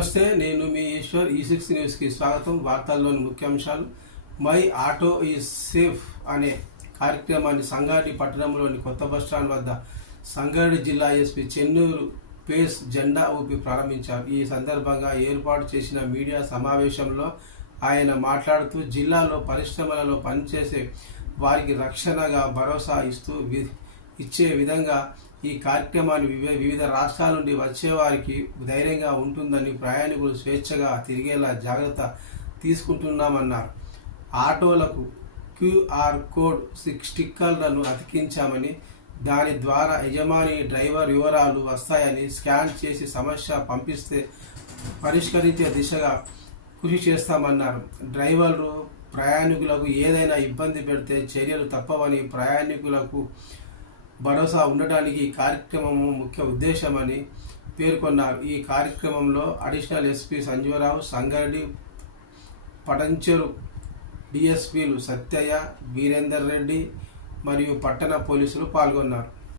నమస్తే, నేను మీ ఈశ్వర్. E6 న్యూస్కి స్వాగతం. వార్తల్లోని ముఖ్యాంశాలు. మై ఆటో ఈజ్ సేఫ్ అనే కార్యక్రమాన్ని సంగారెడ్డి పట్టణంలోని కొత్త బస్టాండ్ వద్ద సంగారెడ్డి జిల్లా ఎస్పీ చెన్నూరు పేస్ జెండా ఊపి ప్రారంభించారు. ఈ సందర్భంగా ఏర్పాటు చేసిన మీడియా సమావేశంలో ఆయన మాట్లాడుతూ జిల్లాలో పరిశ్రమలలో పనిచేసే వారికి రక్షణగా భరోసా ఇచ్చే విధంగా ఈ కార్యక్రమాన్ని వివిధ రాష్ట్రాల నుండి వచ్చేవారికి ధైర్యంగా ఉంటుందని, ప్రయాణికులు స్వేచ్ఛగా తిరిగేలా జాగ్రత్త తీసుకుంటున్నామన్నారు. ఆటోలకు QR కోడ్ స్టిక్కర్లను అతికించామని, దాని ద్వారా యజమాని డ్రైవర్ వివరాలు వస్తాయని, స్కాన్ చేసి సమస్య పంపిస్తే పరిష్కరించే దిశగా కృషి చేస్తామన్నారు. డ్రైవర్లు ప్రయాణికులకు ఏదైనా ఇబ్బంది పెడితే చర్యలు తప్పవని, ప్రయాణికులకు భరోసా ఉండటానికి ఈ కార్యక్రమం ముఖ్య ఉద్దేశమని పేర్కొన్నారు. ఈ కార్యక్రమంలో అడిషనల్ ఎస్పీ సంజీవరావు, సంగారెడ్డి పటంచెరు DSPలు సత్యయ్య, వీరేందర్ రెడ్డి మరియు పట్టణ పోలీసులు పాల్గొన్నారు.